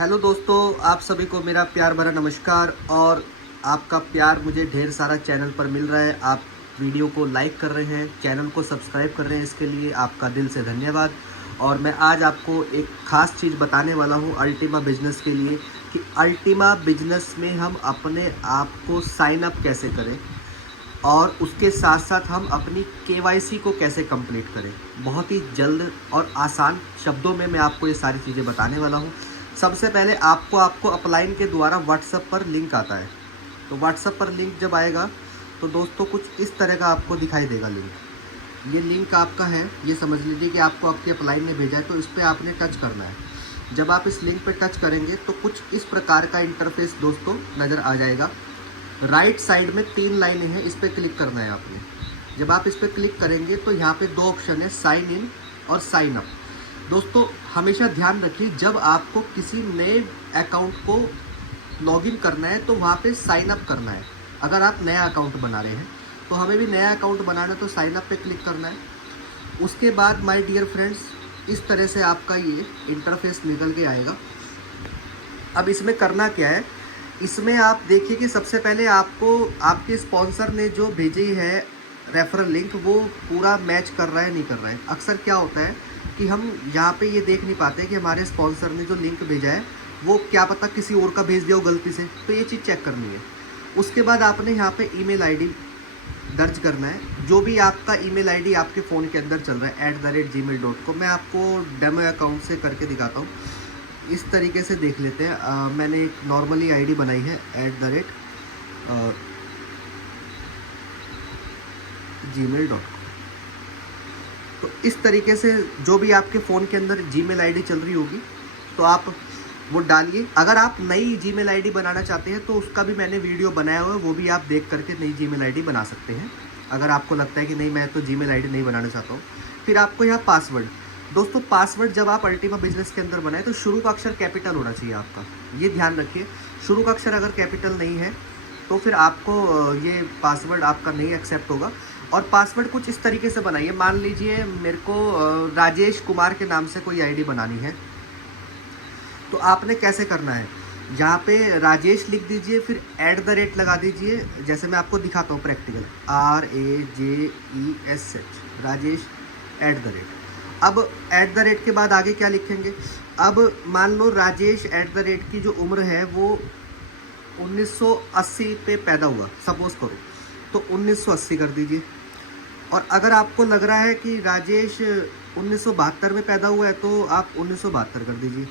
Hello दोस्तों, आप सभी को मेरा प्यार भरा नमस्कार। और आपका प्यार मुझे ढेर सारा चैनल पर मिल रहा है। आप वीडियो को लाइक कर रहे हैं, चैनल को सब्सक्राइब कर रहे हैं, इसके लिए आपका दिल से धन्यवाद। और मैं आज आपको एक ख़ास चीज़ बताने वाला हूँ अल्टीमा बिजनेस के लिए कि अल्टीमा बिजनेस में हम अपने आप को साइन अप कैसे करें और उसके साथ साथ हम अपनी केवाईसी को कैसे कंप्लीट करें। बहुत ही जल्द और आसान शब्दों में मैं आपको ये सारी चीज़ें बताने वाला हूँ। सबसे पहले आपको अपलाइन के द्वारा व्हाट्सएप पर लिंक आता है। तो व्हाट्सएप पर लिंक जब आएगा तो दोस्तों कुछ इस तरह का आपको दिखाई देगा लिंक। ये लिंक आपका है, ये समझ लीजिए कि आपको आपके अपलाइन ने भेजा है, तो इस पर आपने टच करना है। जब आप इस लिंक पर टच करेंगे तो कुछ इस प्रकार का इंटरफेस दोस्तों नज़र आ जाएगा। राइट साइड में 3 लाइनें हैं, इस पर क्लिक करना है आपने। जब आप इस पर क्लिक करेंगे तो यहाँ पे 2 ऑप्शन है, साइन इन और साइन अप। दोस्तों हमेशा ध्यान रखिए, जब आपको किसी नए अकाउंट को लॉगिन करना है तो वहाँ पे साइन अप करना है। अगर आप नया अकाउंट बना रहे हैं तो हमें भी नया अकाउंट बनाना है, तो साइन अप पे क्लिक करना है। उसके बाद माय डियर फ्रेंड्स, इस तरह से आपका ये इंटरफेस निकल के आएगा। अब इसमें करना क्या है, इसमें आप देखिए कि सबसे पहले आपको आपके स्पॉन्सर ने जो भेजी है रेफरल लिंक, वो पूरा मैच कर रहा है नहीं कर रहा है। अक्सर क्या होता है कि हम यहाँ पे ये देख नहीं पाते कि हमारे स्पॉन्सर ने जो लिंक भेजा है वो क्या पता किसी और का भेज दिया हो गलती से, तो ये चीज़ चेक करनी है। उसके बाद आपने यहाँ पे ईमेल आईडी दर्ज करना है, जो भी आपका ईमेल आईडी आपके फ़ोन के अंदर चल रहा है @gmail.com। मैं आपको डेमो अकाउंट से करके दिखाता हूँ। इस तरीके से देख लेते हैं। मैंने एक नॉर्मली आईडी बनाई है @gmail.com। तो इस तरीके से जो भी आपके फ़ोन के अंदर जीमेल आईडी चल रही होगी तो आप वो डालिए। अगर आप नई जीमेल आईडी बनाना चाहते हैं तो उसका भी मैंने वीडियो बनाया हुआ है, वो भी आप देख करके नई जीमेल आईडी बना सकते हैं। अगर आपको लगता है कि नहीं मैं तो जीमेल आईडी नहीं बनाना चाहता हूँ। फिर आपको यहाँ पासवर्ड, दोस्तों पासवर्ड जब आप अल्टीमा बिजनेस के अंदर बनाए तो शुरू का अक्षर कैपिटल होना चाहिए आपका, ये ध्यान रखिए। शुरू का अक्षर अगर कैपिटल नहीं है तो फिर आपको ये पासवर्ड आपका नहीं एक्सेप्ट होगा। और पासवर्ड कुछ इस तरीके से बनाइए, मान लीजिए मेरे को राजेश कुमार के नाम से कोई आईडी बनानी है, तो आपने कैसे करना है, यहाँ पे राजेश लिख दीजिए, फिर @ लगा दीजिए। जैसे मैं आपको दिखाता हूँ प्रैक्टिकल, RAJESH राजेश @ अब @ के बाद आगे क्या लिखेंगे। अब मान लो राजेश @ की जो उम्र है वो 1980 पे पैदा हुआ सपोज करो, तो 1980 कर दीजिए। और अगर आपको लग रहा है कि राजेश 1972 में पैदा हुआ है तो आप 1972 कर दीजिए,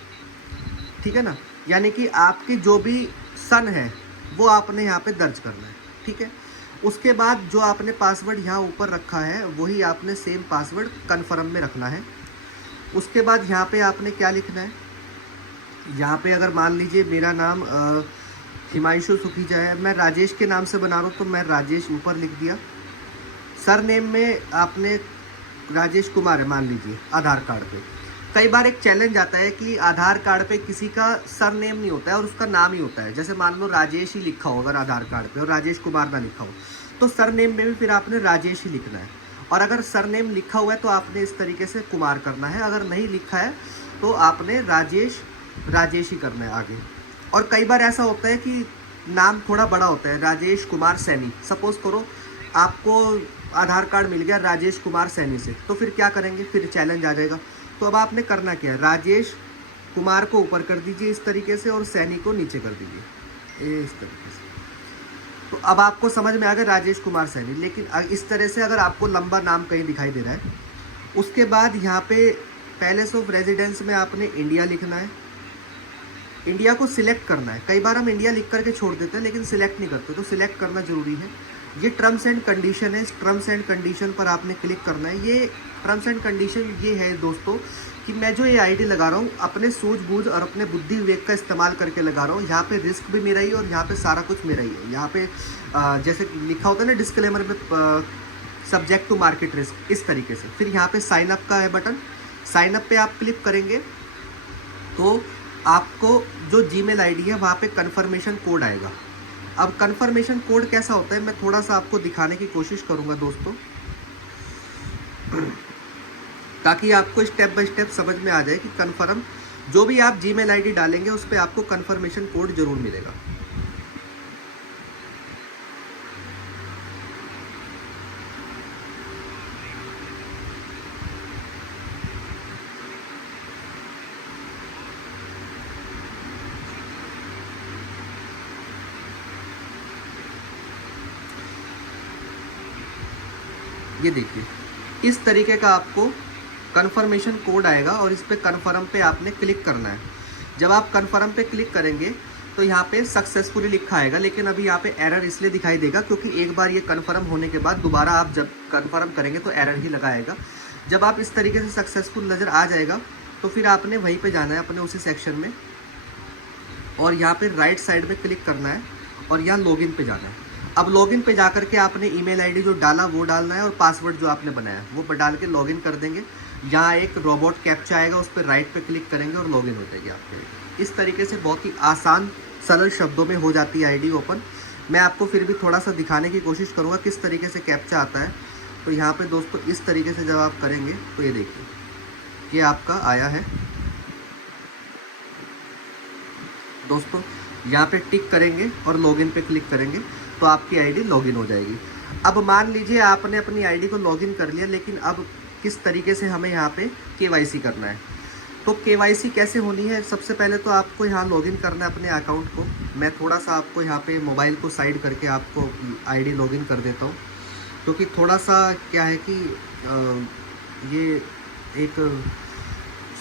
ठीक है ना। यानी कि आपके जो भी सन है वो आपने यहाँ पे दर्ज करना है, ठीक है। उसके बाद जो आपने पासवर्ड यहाँ ऊपर रखा है वही आपने सेम पासवर्ड कन्फर्म में रखना है। उसके बाद यहाँ पे आपने क्या लिखना है, यहाँ पे अगर मान लीजिए मेरा नाम हिमांशु सुखीजा है, मैं राजेश के नाम से बना रहा हूँ तो मैं राजेश ऊपर लिख दिया। सर नेम में आपने राजेश कुमार है मान लीजिए आधार कार्ड पे। कई बार एक चैलेंज आता है कि आधार कार्ड पे किसी का सर नेम नहीं होता है और उसका नाम ही होता है। जैसे मान लो राजेश ही लिखा हो अगर आधार कार्ड पे और राजेश कुमार ना लिखा हो, तो सर नेम में भी फिर आपने राजेश ही लिखना है। और अगर सर नेम लिखा हुआ है तो आपने इस तरीके से कुमार करना है, अगर नहीं लिखा है तो आपने राजेश ही करना है आगे। और कई बार ऐसा होता है कि नाम थोड़ा बड़ा होता है, राजेश कुमार सैनी, सपोज करो आपको आधार कार्ड मिल गया राजेश कुमार सैनी से, तो फिर क्या करेंगे, फिर चैलेंज आ जाएगा। तो अब आपने करना क्या है, राजेश कुमार को ऊपर कर दीजिए इस तरीके से और सैनी को नीचे कर दीजिए इस तरीके से। तो अब आपको समझ में आ गया राजेश कुमार सैनी। लेकिन इस तरह से अगर आपको लंबा नाम कहीं दिखाई दे रहा है, उसके बाद यहाँ पे पैलेस ऑफ रेजिडेंस में आपने इंडिया लिखना है। इंडिया को सिलेक्ट करना है। कई बार हम इंडिया लिख करके छोड़ देते हैं लेकिन सिलेक्ट नहीं करते, तो सिलेक्ट करना जरूरी है। ये टर्म्स एंड कंडीशन है, इस टर्म्स एंड कंडीशन पर आपने क्लिक करना है। ये टर्म्स एंड कंडीशन ये है दोस्तों कि मैं जो ये आईडी लगा रहा हूँ अपने सूझबूझ और अपने बुद्धि विवेक का इस्तेमाल करके लगा रहा हूँ। यहाँ पे रिस्क भी मेरा ही और यहाँ पे सारा कुछ मेरा ही है। यहाँ पे जैसे लिखा होता है ना डिस्क्लेमर में, सब्जेक्ट टू मार्केट रिस्क, इस तरीके से। फिर यहाँ पे साइन अप का है बटन, साइन अप पे आप क्लिक करेंगे तो आपको जो जीमेल आईडी है वहाँ पे कन्फर्मेशन कोड आएगा। अब कन्फर्मेशन कोड कैसा होता है मैं थोड़ा सा आपको दिखाने की कोशिश करूँगा दोस्तों, ताकि आपको स्टेप बाय स्टेप समझ में आ जाए कि कन्फर्म जो भी आप जीमेल आईडी डालेंगे उस पर आपको कन्फर्मेशन कोड जरूर मिलेगा। ये देखिए, इस तरीके का आपको कन्फर्मेशन कोड आएगा और इस पे कन्फर्म पे आपने क्लिक करना है। जब आप कन्फर्म पे क्लिक करेंगे तो यहाँ पे सक्सेसफुली लिखा आएगा, लेकिन अभी यहाँ पे एरर इसलिए दिखाई देगा क्योंकि एक बार ये कन्फर्म होने के बाद दोबारा आप जब कन्फर्म करेंगे तो एरर ही लगाएगा। जब आप इस तरीके से सक्सेसफुल नज़र आ जाएगा तो फिर आपने वहीं पे जाना है अपने उसी सेक्शन में और यहाँ पे राइट साइड में क्लिक करना है और यहाँ लॉगिन पे जाना है। अब लॉगिन पे जाकर के आपने ईमेल आईडी जो डाला वो डालना है और पासवर्ड जो आपने बनाया वो डाल के लॉगिन कर देंगे। यहाँ एक रोबोट कैप्चा आएगा, उस पर राइट पे क्लिक करेंगे और लॉगिन हो जाएगी आपकी। इस तरीके से बहुत ही आसान सरल शब्दों में हो जाती है आईडी ओपन। मैं आपको फिर भी थोड़ा सा दिखाने की कोशिश करूँगा किस तरीके से कैप्चा आता है। तो यहाँ पे दोस्तों इस तरीके से जब आप करेंगे तो ये देखिए ये आपका आया है दोस्तों। यहाँ पे टिक करेंगे और लॉगिन पे क्लिक करेंगे तो आपकी आईडी लॉगिन हो जाएगी। अब मान लीजिए आपने अपनी आईडी को लॉगिन कर लिया, लेकिन अब किस तरीके से हमें यहाँ पे केवाईसी करना है। तो केवाईसी कैसे होनी है, सबसे पहले तो आपको यहाँ लॉगिन करना है अपने अकाउंट को। मैं थोड़ा सा आपको यहाँ पे मोबाइल को साइड करके आपको आईडी लॉगिन कर देता हूँ, क्योंकि थोड़ा सा क्या है कि ये एक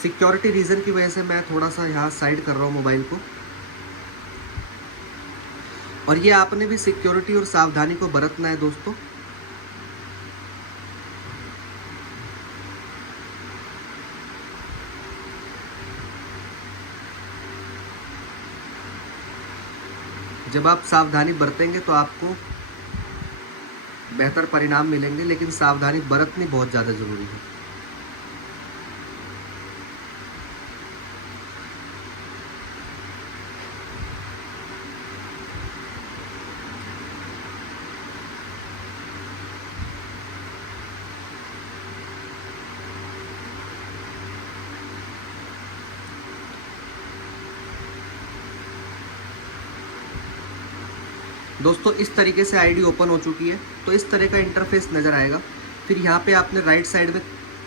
सिक्योरिटी रीज़न की वजह से मैं थोड़ा सा यहाँ साइड कर रहा हूँ मोबाइल को। और ये आपने भी सिक्योरिटी और सावधानी को बरतना है दोस्तों। जब आप सावधानी बरतेंगे तो आपको बेहतर परिणाम मिलेंगे, लेकिन सावधानी बरतनी बहुत ज़्यादा ज़रूरी है। दोस्तों इस तरीके से आईडी ओपन हो चुकी है, तो इस तरह का इंटरफेस नज़र आएगा। फिर यहाँ पे आपने राइट साइड में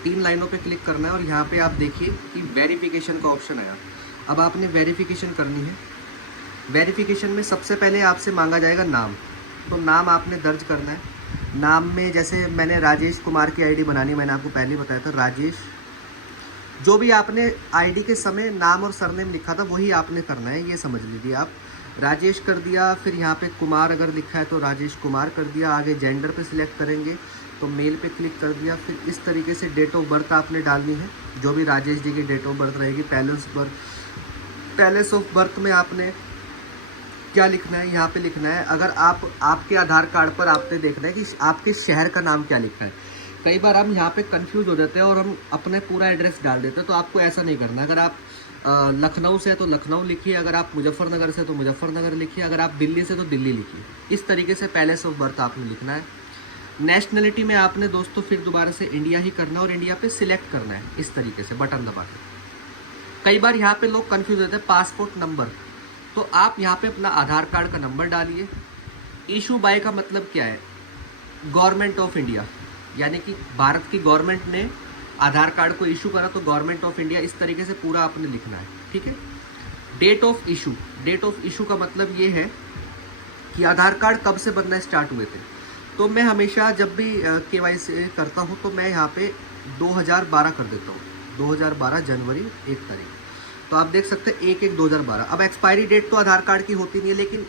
3 लाइनों पे क्लिक करना है और यहाँ पे आप देखिए कि वेरिफिकेशन का ऑप्शन आया। अब आपने वेरिफिकेशन करनी है। वेरिफिकेशन में सबसे पहले आपसे मांगा जाएगा नाम, तो नाम आपने दर्ज करना है। नाम में जैसे मैंने राजेश कुमार की आईडी बनानी, मैंने आपको पहले बताया था राजेश। जो भी आपने आईडी के समय नाम और सरनेम लिखा था वही आपने करना है, ये समझ लीजिए आप। राजेश कर दिया, फिर यहाँ पे कुमार अगर लिखा है तो राजेश कुमार कर दिया। आगे जेंडर पे सिलेक्ट करेंगे तो मेल पे क्लिक कर दिया। फिर इस तरीके से डेट ऑफ बर्थ आपने डालनी है, जो भी राजेश जी की डेट ऑफ बर्थ रहेगी। पैलेस ऑफ बर्थ में आपने क्या लिखना है, यहाँ पे लिखना है। अगर आपके आधार कार्ड पर आपने देखना है कि आपके शहर का नाम क्या लिखा है। कई बार हम यहाँ पे कंफ्यूज हो जाते हैं और हम अपने पूरा एड्रेस डाल देते हैं, तो आपको ऐसा नहीं करना। अगर आप लखनऊ से तो लखनऊ लिखिए, अगर आप मुजफ्फरनगर से तो मुजफ्फरनगर लिखिए, अगर आप दिल्ली से तो दिल्ली लिखिए। इस तरीके से पैलेस ऑफ बर्थ आपने लिखना है। नेशनलिटी में आपने दोस्तों फिर दोबारा से इंडिया ही करना है और इंडिया पे सिलेक्ट करना है इस तरीके से बटन दबा के। कई बार यहाँ पे लोग कंफ्यूज होते हैं। पासपोर्ट नंबर, तो आप यहाँ पे अपना आधार कार्ड का नंबर डालिए। इशू बाय का मतलब क्या है, गवर्नमेंट ऑफ इंडिया, यानी कि भारत की गवर्नमेंट ने आधार कार्ड को इशू करा तो गवर्नमेंट ऑफ इंडिया, इस तरीके से पूरा आपने लिखना है, ठीक है। Date of issue, date of issue का मतलब ये है कि आधार कार्ड कब से बनना स्टार्ट हुए थे। तो मैं हमेशा जब भी केवाईसी करता हूँ तो मैं यहाँ पे 2012 कर देता हूँ, 2012 जनवरी 1 तारीख। तो आप देख सकते हैं 1/1/2012। अब एक्सपायरी डेट तो आधार कार्ड की होती नहीं है, लेकिन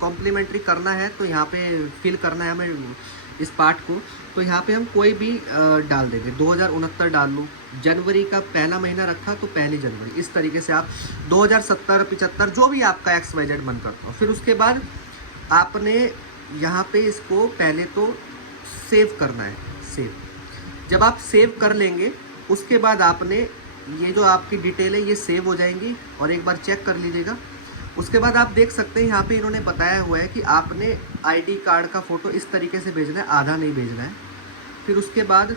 कॉम्प्लीमेंट्री करना है तो यहाँ पे फिल करना है हमें इस पार्ट को। तो यहाँ पे हम कोई भी डाल देंगे, 2069 डाल लूँ। जनवरी का पहला महीना रखा तो 1 जनवरी, इस तरीके से आप 2070, 75 जो भी आपका XYZ मन करता हो। फिर उसके बाद आपने यहाँ पे इसको पहले तो सेव करना है, सेव। जब आप सेव कर लेंगे उसके बाद आपने ये जो आपकी डिटेल है ये सेव हो जाएंगी और एक बार चेक कर लीजिएगा। उसके बाद आप देख सकते हैं यहाँ पे इन्होंने बताया हुआ है कि आपने आईडी कार्ड का फ़ोटो इस तरीके से भेजना है, आधा नहीं भेजना है। फिर उसके बाद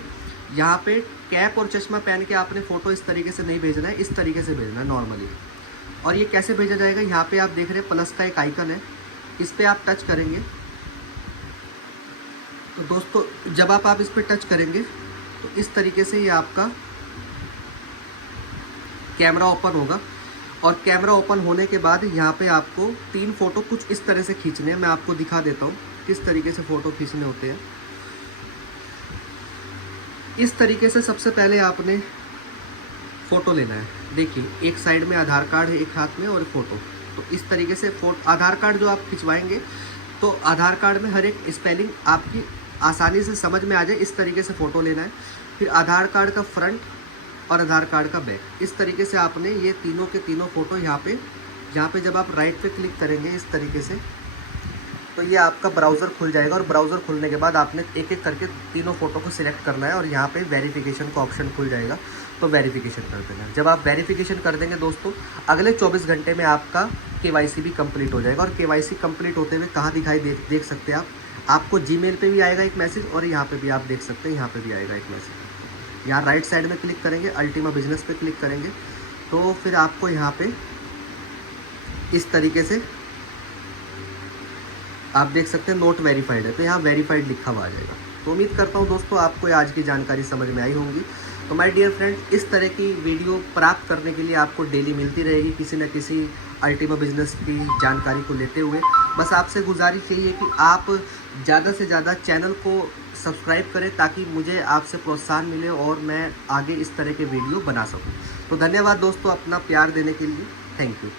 यहाँ पे कैप और चश्मा पहन के आपने फ़ोटो इस तरीके से नहीं भेजना है, इस तरीके से भेजना है नॉर्मली। और ये कैसे भेजा जाएगा, यहाँ पे आप देख रहे हैं प्लस का एक आइकन है, इस पर आप टच करेंगे। तो दोस्तों जब आप इस पर टच करेंगे तो इस तरीके से ये आपका कैमरा ओपन होगा। और कैमरा ओपन होने के बाद यहाँ पे आपको 3 फ़ोटो कुछ इस तरह से खींचने हैं। मैं आपको दिखा देता हूँ किस तरीके से फ़ोटो खींचने होते हैं। इस तरीके से सबसे पहले आपने फ़ोटो लेना है। देखिए एक साइड में आधार कार्ड है, एक हाथ में और फ़ोटो। तो इस तरीके से आधार कार्ड जो आप खिंचवाएंगे तो आधार कार्ड में हर एक स्पेलिंग आपकी आसानी से समझ में आ जाए, इस तरीके से फ़ोटो लेना है। फिर आधार कार्ड का फ्रंट और आधार कार्ड का बैक, इस तरीके से आपने ये तीनों के तीनों फ़ोटो यहाँ पे जब आप राइट पे क्लिक करेंगे इस तरीके से, तो ये आपका ब्राउज़र खुल जाएगा। और ब्राउज़र खुलने के बाद आपने एक एक करके तीनों फ़ोटो को सिलेक्ट करना है और यहाँ पे वेरिफिकेशन का ऑप्शन खुल जाएगा, तो वेरिफिकेशन कर देना। जब आप वेरिफिकेशन कर देंगे दोस्तों, अगले 24 घंटे में आपका KYC भी कंप्लीट हो जाएगा। और KYC कंप्लीट होते हुए कहाँ दिखाई देख सकते हैं आपको जीमेल पे भी आएगा एक मैसेज, और यहाँ पे भी आप देख सकते हैं, यहाँ पे भी आएगा एक मैसेज। यहाँ राइट साइड में क्लिक करेंगे, अल्टीमा बिजनेस पे क्लिक करेंगे, तो फिर आपको यहाँ पे इस तरीके से आप देख सकते हैं नोट वेरीफाइड है, तो यहाँ वेरीफाइड लिखा हुआ आ जाएगा। तो उम्मीद करता हूँ दोस्तों आपको आज की जानकारी समझ में आई होंगी। तो माय डियर फ्रेंड, इस तरह की वीडियो प्राप्त करने के लिए आपको डेली मिलती रहेगी किसी न किसी अल्टीमा बिजनेस की जानकारी को लेते हुए। बस आपसे गुजारिश यही है कि आप ज़्यादा से ज़्यादा चैनल को सब्सक्राइब करें ताकि मुझे आपसे प्रोत्साहन मिले और मैं आगे इस तरह के वीडियो बना सकूं। तो धन्यवाद दोस्तों अपना प्यार देने के लिए। Thank you.